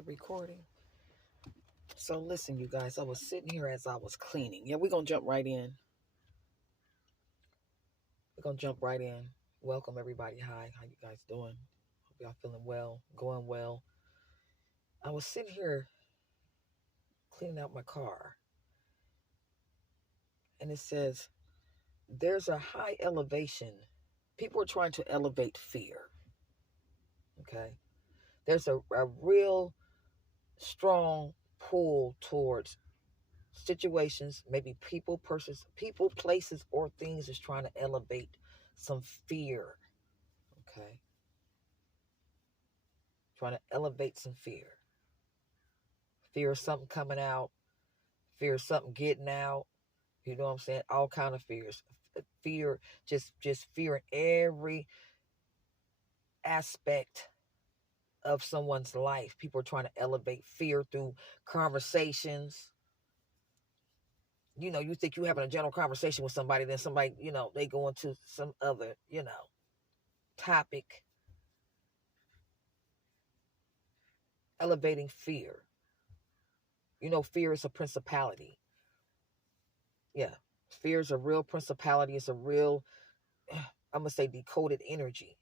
Hit recording. So listen, you guys, I was sitting here as I was cleaning. Yeah, we're going to jump right in. Welcome, everybody. Hi, how you guys doing? Hope y'all feeling well, going well. I was sitting here cleaning out my car, and it says, there's a high elevation. People are trying to elevate fear, okay? There's a real strong pull towards situations, maybe people, places, or things is trying to elevate some fear, okay? Trying to elevate some fear. Fear of something coming out, fear of something getting out, you know what I'm saying? All kind of fears. Fear, just fear in every aspect of someone's life. People are trying to elevate fear through conversations. You know, you think you're having a general conversation with somebody, then somebody, they go into some other, topic. Elevating fear. Fear is a principality. Yeah. Fear is a real principality. It's a real, I'm going to say, decoded energy.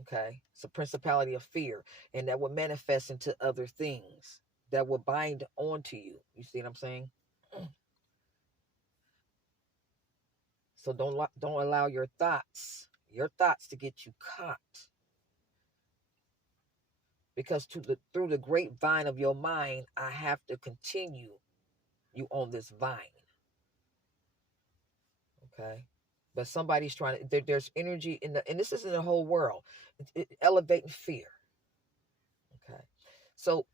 Okay. It's a principality of fear. And that will manifest into other things that will bind onto you. You see what I'm saying? So don't allow your thoughts to get you caught. Because through the grapevine of your mind, I have to continue you on this vine. Okay. But somebody's trying to, there's energy and this is in the whole world, elevating fear. Okay. So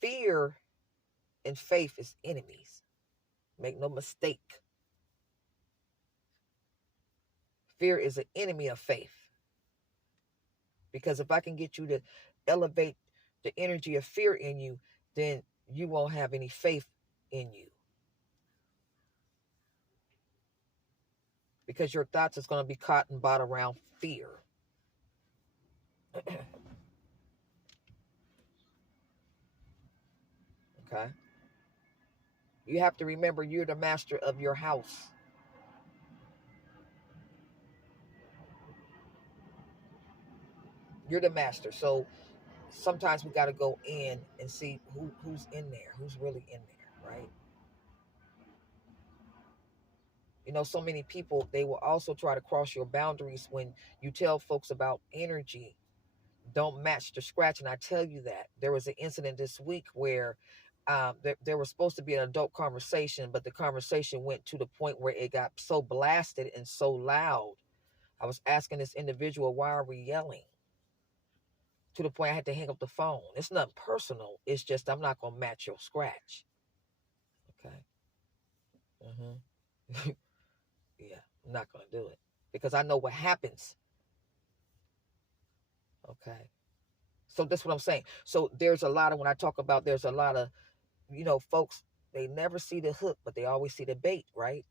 fear and faith is enemies. Make no mistake. Fear is an enemy of faith. Because if I can get you to elevate the energy of fear in you, then you won't have any faith in you. Because your thoughts is going to be caught and bought around fear. Okay. You have to remember you're the master of your house. You're the master. So sometimes we got to go in and see who's in there, who's really in there, right? So many people, they will also try to cross your boundaries when you tell folks about energy. Don't match the scratch. And I tell you that. There was an incident this week where there was supposed to be an adult conversation, but the conversation went to the point where it got so blasted and so loud. I was asking this individual, why are we yelling? To the point I had to hang up the phone. It's nothing personal. It's just I'm not going to match your scratch. Okay. Yeah, I'm not going to do it. Because I know what happens. Okay. So that's what I'm saying. So there's a lot of, when I talk about, there's a lot of, folks, they never see the hook, but they always see the bait, right?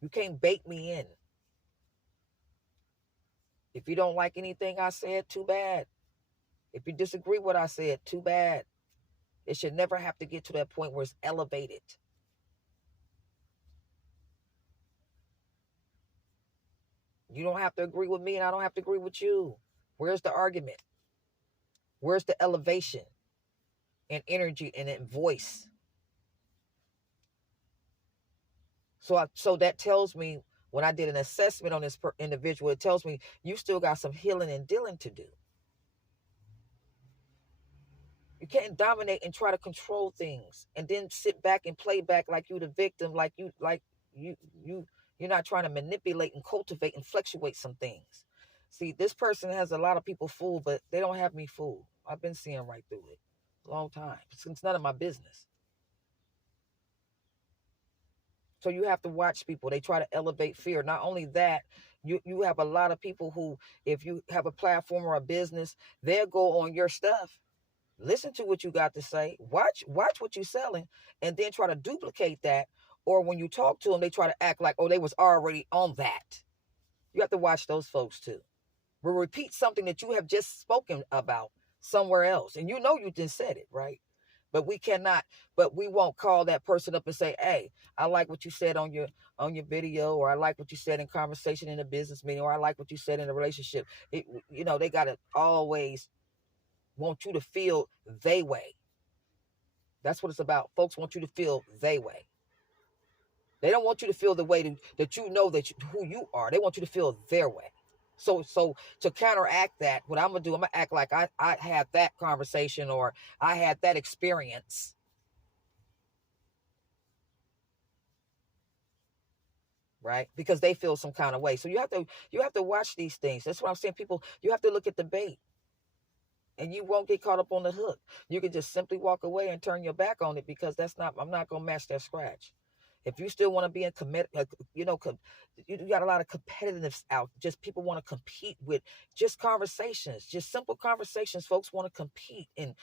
You can't bait me in. If you don't like anything I said, too bad. If you disagree with what I said, too bad. It should never have to get to that point where it's elevated. You don't have to agree with me and I don't have to agree with you. Where's the argument? Where's the elevation and energy and in voice? So that tells me, when I did an assessment on this individual, it tells me you still got some healing and dealing to do. You can't dominate and try to control things and then sit back and play back like you the victim, like you're not trying to manipulate and cultivate and fluctuate some things. See, this person has a lot of people fooled, but they don't have me fooled. I've been seeing right through it a long time. It's none of my business. So you have to watch people. They try to elevate fear. Not only that, you have a lot of people who, if you have a platform or a business, they'll go on your stuff. Listen to what you got to say. Watch what you're selling, and then try to duplicate that. Or when you talk to them, they try to act like, oh, they was already on that. You have to watch those folks too. We'll repeat something that you have just spoken about somewhere else. And you know you just said it, right? But we won't call that person up and say, hey, I like what you said on your video, or I like what you said in conversation in a business meeting, or I like what you said in a relationship. They gotta always want you to feel they way. That's what it's about. Folks want you to feel they way. They don't want you to feel the way that you know who you are. They want you to feel their way. So to counteract that, what I'm gonna do, I'm gonna act like I had that conversation, or I had that experience. Right? Because they feel some kind of way. So you have to watch these things. That's what I'm saying. People, you have to look at the bait. And you won't get caught up on the hook. You can just simply walk away and turn your back on it, because I'm not gonna match that scratch. If you still want to be in you got a lot of competitiveness out. Just people want to compete with just conversations, just simple conversations. Folks want to compete, and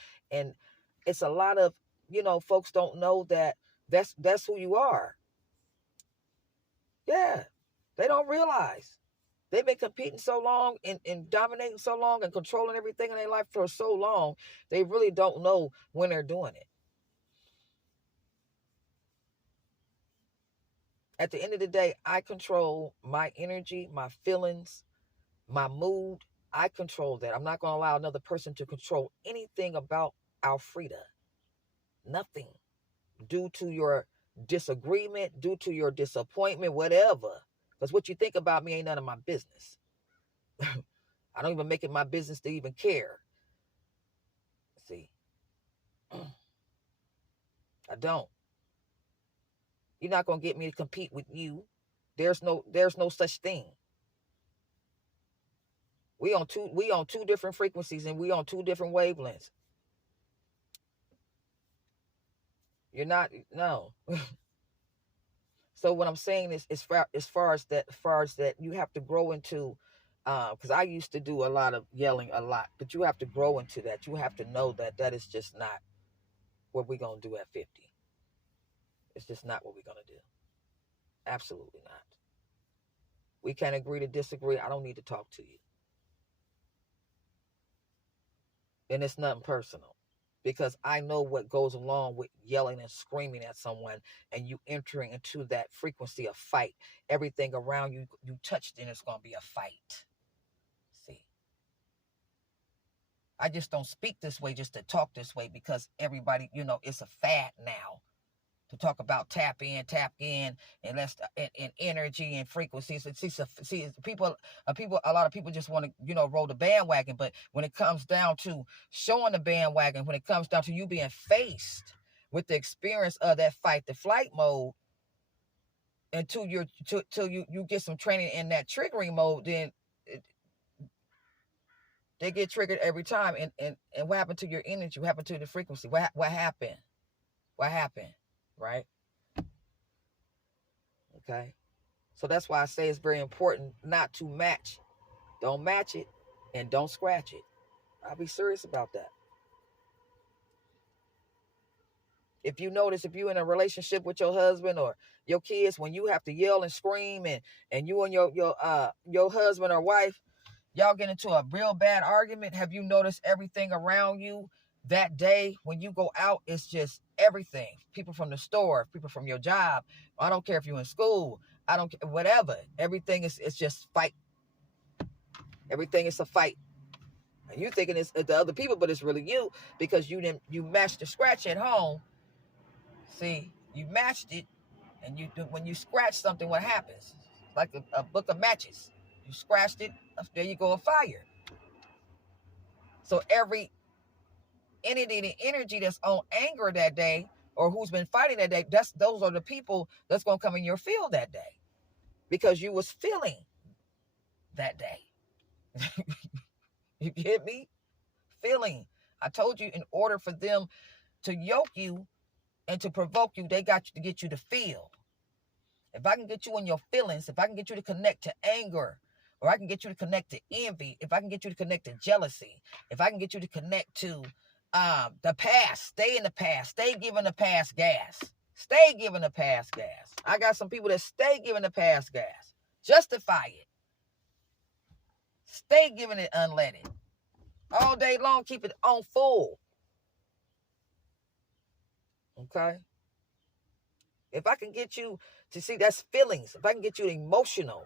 it's a lot of, folks don't know that that's who you are. Yeah, they don't realize they've been competing so long and dominating so long and controlling everything in their life for so long. They really don't know when they're doing it. At the end of the day, I control my energy, my feelings, my mood. I control that. I'm not going to allow another person to control anything about Alfreda. Nothing. Due to your disagreement, due to your disappointment, whatever. Because what you think about me ain't none of my business. I don't even make it my business to even care. See, I don't. You're not going to get me to compete with you. There's no such thing. We on two different frequencies, and we on two different wavelengths. You're not, no. So what I'm saying is, as far as that, you have to grow into, because I used to do a lot of yelling a lot, but you have to grow into that. You have to know that is just not what we're going to do at 50. It's just not what we're going to do. Absolutely not. We can't agree to disagree. I don't need to talk to you. And it's nothing personal, because I know what goes along with yelling and screaming at someone, and you entering into that frequency of fight. Everything around you touched, and it's going to be a fight. See, I just don't speak this way just to talk this way, because everybody, it's a fad now to talk about tap in, and and energy and frequencies. See, people, a lot of people just want to, roll the bandwagon. But when it comes down to showing the bandwagon, when it comes down to you being faced with the experience of that fight the flight mode, until you get some training in that triggering mode, then they get triggered every time. And what happened to your energy? What happened to the frequency? What happened? What happened? Right? Okay. So that's why I say it's very important not to match. Don't match it, and don't scratch it. I'll be serious about that. If you notice, if you're in a relationship with your husband or your kids, when you have to yell and scream, and you and your husband or wife, y'all get into a real bad argument, have you noticed everything around you that day when you go out? It's just everything. People from the store, people from your job. I don't care if you're in school. I don't care, whatever. Everything is just fight. Everything is a fight. And you thinking it's the other people, but it's really you, because you matched the scratch at home. See, you matched it, and when you scratch something, what happens? It's like a book of matches. You scratched it, there you go, a fire. So every energy that's on anger that day, or who's been fighting that day, those are the people that's going to come in your field that day, because you was feeling that day. You get me? Feeling. I told you, in order for them to yoke you and to provoke you, they got to get you to feel. If I can get you in your feelings, if I can get you to connect to anger, or I can get you to connect to envy, if I can get you to connect to jealousy, if I can get you to connect to the past, stay in the past, stay giving the past gas. Stay giving the past gas. I got some people that stay giving the past gas. Justify it. Stay giving it unleaded. all day long. Keep it on full. Okay? If I can get you to see, that's feelings. If I can get you emotional,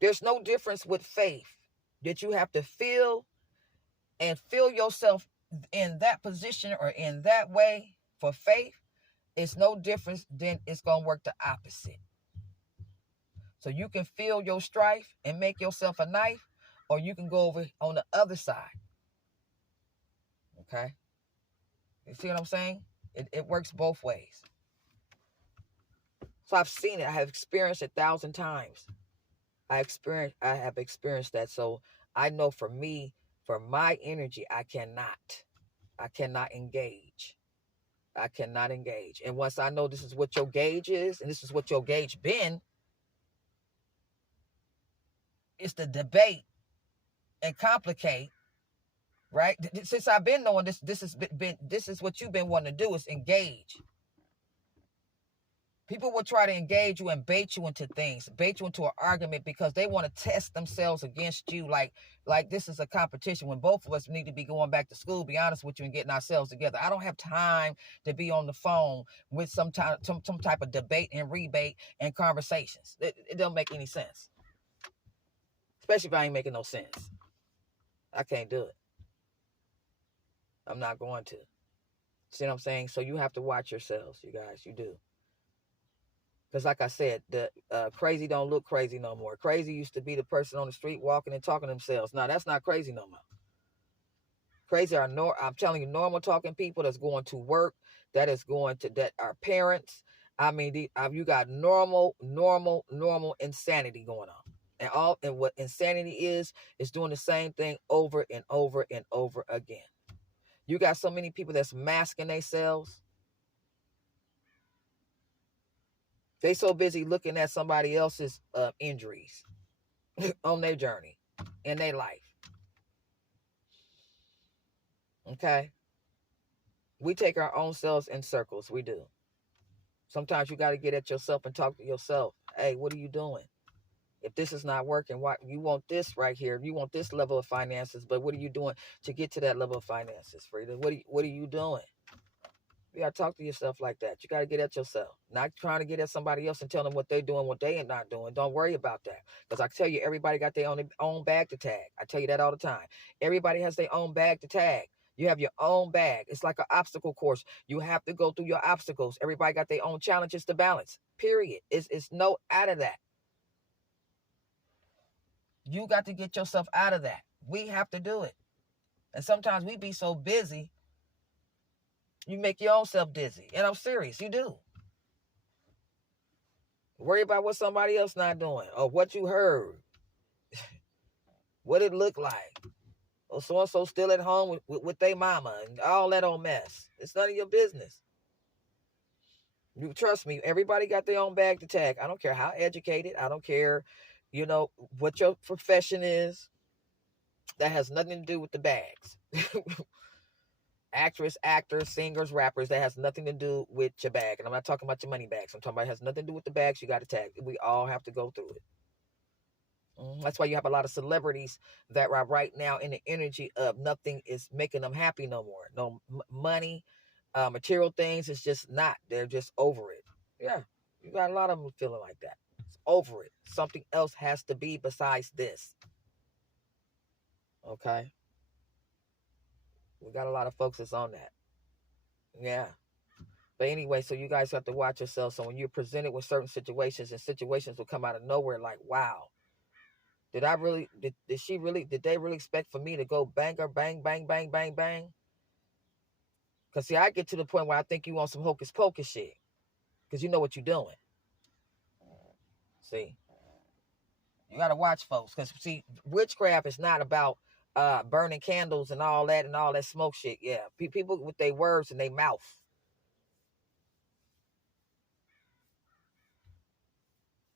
there's no difference with faith that you have to feel and feel yourself in that position or in that way for faith. It's no difference. Then it's going to work the opposite. So you can feel your strife and make yourself a knife, or you can go over on the other side. Okay? You see what I'm saying? It works both ways. So I've seen it. I have experienced it 1,000 times. I have experienced that. So I know for me, for my energy, I cannot engage. I cannot engage. And once I know this is what your gauge is, and this is what your gauge been, it's the debate and complicate, right? Since I've been knowing this, this is what you've been wanting to do, is engage. People will try to engage you and bait you into things, bait you into an argument because they want to test themselves against you, like this is a competition when both of us need to be going back to school, be honest with you, and getting ourselves together. I don't have time to be on the phone with some type of debate and rebate and conversations. It don't make any sense, especially if I ain't making no sense. I can't do it. I'm not going to. See what I'm saying? So you have to watch yourselves, you guys. You do. Because like I said, the crazy don't look crazy no more. Crazy used to be the person on the street walking and talking to themselves. Now, that's not crazy no more. Crazy are, I'm telling you, normal talking people that's going to work, that are parents. I mean, you got normal insanity going on. And what insanity is doing the same thing over and over and over again. You got so many people that's masking themselves. They so busy looking at somebody else's injuries on their journey in their life. Okay? We take our own selves in circles. We do. Sometimes you got to get at yourself and talk to yourself. Hey, what are you doing? If this is not working, why you want this right here? You want this level of finances, but what are you doing to get to that level of finances, Frida? What are you doing? You got to talk to yourself like that. You got to get at yourself. Not trying to get at somebody else and tell them what they're doing, what they are not doing. Don't worry about that. Because I tell you, everybody got their own bag to tag. I tell you that all the time. Everybody has their own bag to tag. You have your own bag. It's like an obstacle course. You have to go through your obstacles. Everybody got their own challenges to balance. Period. It's no out of that. You got to get yourself out of that. We have to do it. And sometimes we be so busy, you make your own self dizzy. And I'm serious, you do. Worry about what somebody else not doing or what you heard, what it looked like. Or so-and-so still at home with their mama and all that old mess. It's none of your business. You trust me, everybody got their own bag to tag. I don't care how educated. I don't care, what your profession is. That has nothing to do with the bags. Actress, actors, singers, rappers, that has nothing to do with your bag. And I'm not talking about your money bags. I'm talking about it has nothing to do with the bags you got to tag. We all have to go through it. That's why you have a lot of celebrities that are right now in the energy of nothing is making them happy no more. No money, material things. It's just not. They're just over it. Yeah, you got a lot of them feeling like that. It's over it. Something else has to be besides this. Okay? We got a lot of folks that's on that. Yeah. But anyway, so you guys have to watch yourselves. So when you're presented with certain situations, and situations will come out of nowhere like, wow, did they really expect for me to go banger, bang, bang, bang, bang, bang? Because see, I get to the point where I think you want some hocus pocus shit. Because you know what you're doing. See? You got to watch folks. Because see, witchcraft is not about burning candles and all that smoke shit. Yeah. People with their words and their mouth.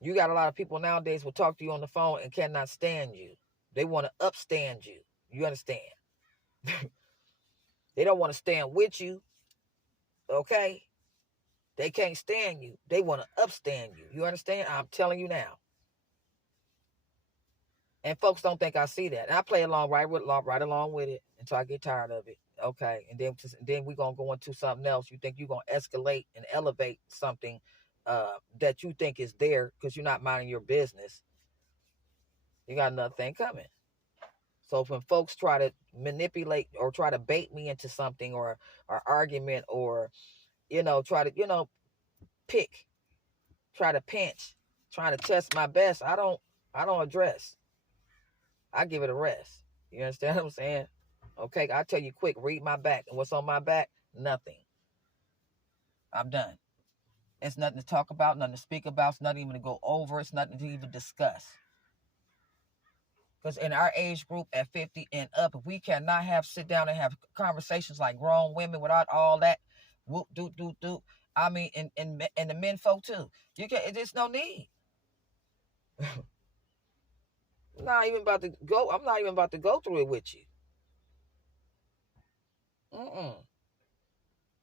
You got a lot of people nowadays will talk to you on the phone and cannot stand you. They want to upstand you. You understand? They don't want to stand with you. Okay? They can't stand you. They want to upstand you. You understand? I'm telling you now. And folks don't think I see that. And I play along right along with it until I get tired of it. Okay. And then we're gonna go into something else. You think you're gonna escalate and elevate something that you think is there because you're not minding your business. You got another thing coming. So when folks try to manipulate or try to bait me into something or argument or, try to, pick, try to pinch, trying to test my best, I don't address. I give it a rest. You understand what I'm saying? Okay, I tell you quick, read my back. And what's on my back? Nothing. I'm done. It's nothing to talk about, nothing to speak about, it's nothing even to go over, it's nothing to even discuss. Because in our age group at 50 and up, if we cannot sit down and have conversations like grown women without all that whoop, doop, doop, doop. I mean, and the men folk too. There's no need. I'm not even about to go through it with you.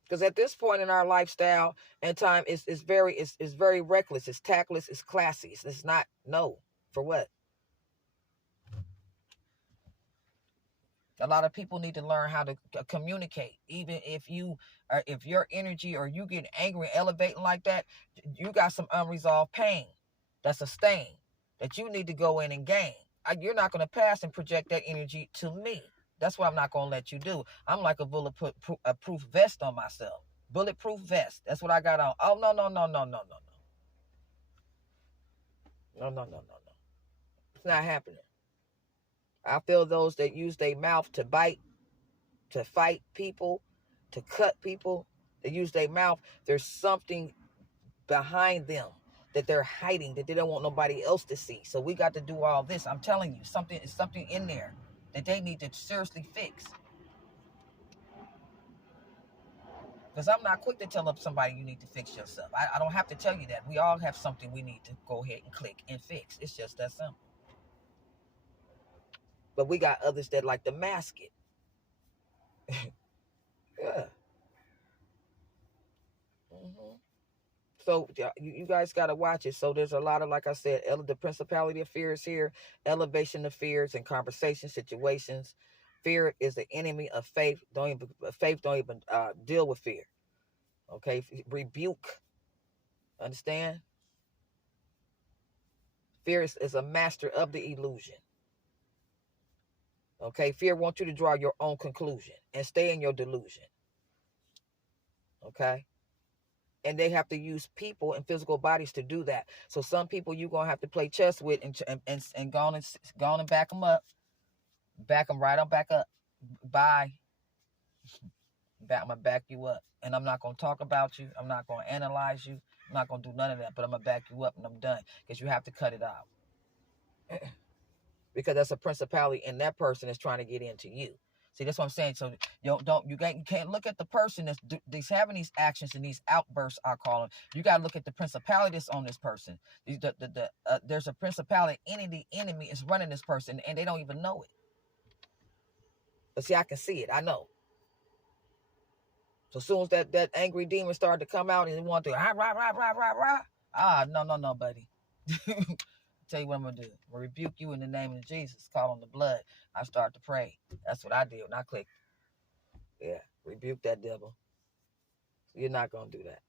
Because at this point in our lifestyle and time, it's very reckless, it's tactless, it's classy. It's not, no, for what? A lot of people need to learn how to communicate. Even if your energy or you get angry and elevating like that, you got some unresolved pain. That's a stain that you need to go in and gain. You're not going to pass and project that energy to me. That's what I'm not going to let you do. I'm like a bulletproof vest on myself. Bulletproof vest. That's what I got on. Oh, no, no, no, no, no, no, no. No, no, no, no, no. It's not happening. I feel those that use their mouth to bite, to fight people, to cut people, they use their mouth. There's something behind them that they're hiding that they don't want nobody else to see. So we got to do all this. I'm telling you, something in there that they need to seriously fix. Because I'm not quick to tell up somebody you need to fix yourself. I don't have to tell you that. We all have something we need to go ahead and click and fix. It's just that simple. But we got others that like to mask it. Yeah. Mm-hmm. So you guys got to watch it. So there's a lot of, like I said, the principality of fear is here, elevation of fears and conversation situations. Fear is the enemy of faith. Faith don't even deal with fear. Okay, rebuke. Understand? Fear is a master of the illusion. Okay, fear wants you to draw your own conclusion and stay in your delusion. Okay. And they have to use people and physical bodies to do that. So some people you're gonna have to play chess with and go on and back them up, back them right on back up. Bye. I'm gonna back you up, and I'm not gonna talk about you. I'm not gonna analyze you. I'm not gonna do none of that. But I'm gonna back you up, and I'm done because you have to cut it out because that's a principality, and that person is trying to get into you. See, that's what I'm saying. So you can't look at the person that's having these actions and these outbursts. I call them. You got to look at the principality that's on this person. There's a principality. The enemy is running this person, and they don't even know it. But see, I can see it. I know. So as soon as that angry demon started to come out and want to no, buddy. Tell you what I'm gonna do. I'm gonna rebuke you in the name of Jesus. Call on the blood. I start to pray. That's what I did when I clicked. Yeah, rebuke that devil. You're not gonna do that.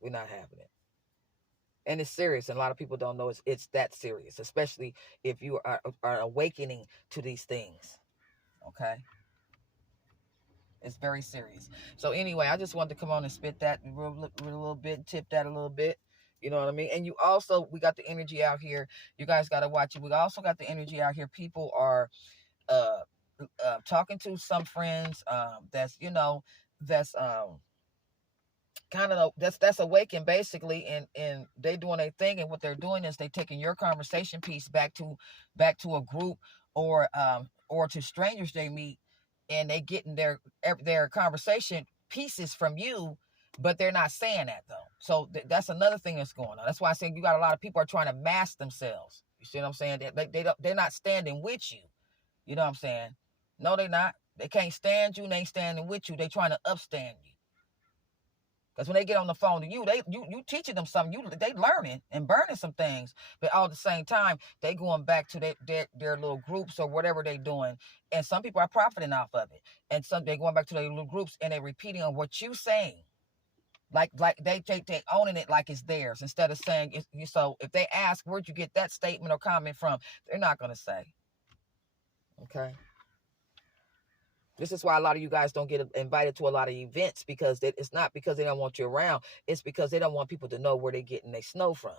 We're not having it. And it's serious, and a lot of people don't know it's that serious, especially if you are awakening to these things. Okay, it's very serious. So anyway, I just wanted to come on and spit that a little bit, tip that a little bit. You know what I mean? And we got the energy out here. You guys got to watch it. We also got the energy out here. People are talking to some friends that's kind of that's awakened basically, and they doing a thing, and what they're doing is they taking your conversation piece back to a group or to strangers they meet, and they getting their conversation pieces from you, but they're not saying that though. So that's another thing that's going on. That's why I say you got a lot of people are trying to mask themselves. You see what I'm saying? They're not standing with you. You know what I'm saying? No, they're not. They can't stand you, and they ain't standing with you. They trying to upstand you. Because when they get on the phone to you, you teaching them something. They learning and burning some things. But all at the same time, they going back to their little groups or whatever they doing. And some people are profiting off of it. And some they going back to their little groups and they repeating on what you saying. Like they owning it like it's theirs instead of saying it's. So if they ask where'd you get that statement or comment from, they're not gonna say. Okay. This is why a lot of you guys don't get invited to a lot of events, because it's not because they don't want you around. It's because they don't want people to know where they're getting their snow from.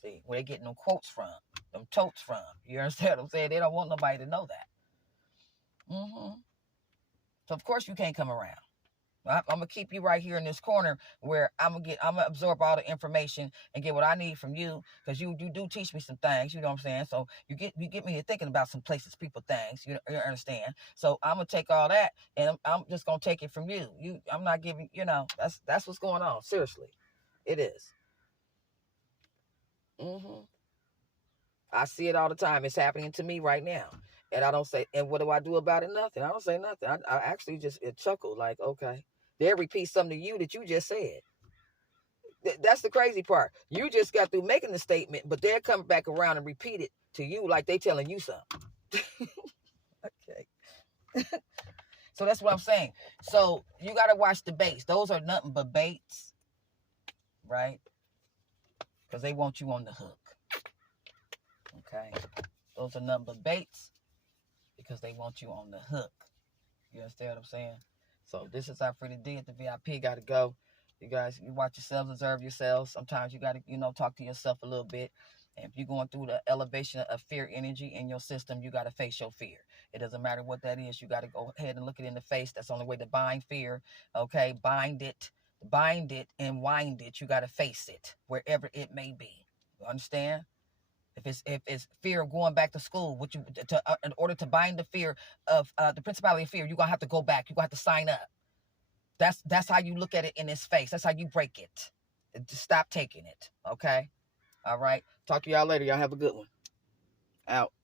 See, where they're getting them quotes from, them totes from. You understand what I'm saying? They don't want nobody to know that. So of course you can't come around. I'm gonna keep you right here in this corner where I'm gonna absorb all the information and get what I need from you, because you do teach me some things, you know what I'm saying? So you get me to thinking about some places, people, things, you understand? So I'm gonna take all that and I'm just gonna take it from you. I'm not giving, that's what's going on. Seriously, it is. I see it all the time. It's happening to me right now. And I don't say, and what do I do about it? Nothing. I don't say nothing. I actually just chuckle like, okay. They'll repeat something to you that you just said. That's the crazy part. You just got through making the statement, but they'll come back around and repeat it to you like they telling you something. Okay. So that's what I'm saying. So you got to watch the baits. Those are nothing but baits, right? Because they want you on the hook. Okay. Those are nothing but baits because they want you on the hook. You understand what I'm saying? So this is our free today at the VIP. Got to go. You guys, you watch yourselves, observe yourselves. Sometimes you got to, talk to yourself a little bit. And if you're going through the elevation of fear energy in your system, you got to face your fear. It doesn't matter what that is. You got to go ahead and look it in the face. That's the only way to bind fear. Okay, bind it and wind it. You got to face it wherever it may be. You understand? If it's fear of going back to school, in order to bind the fear of the principality of fear, you're gonna have to go back. You're gonna have to sign up. That's how you look at it in its face. That's how you break it. Just stop taking it. Okay. All right. Talk to y'all later. Y'all have a good one. Out.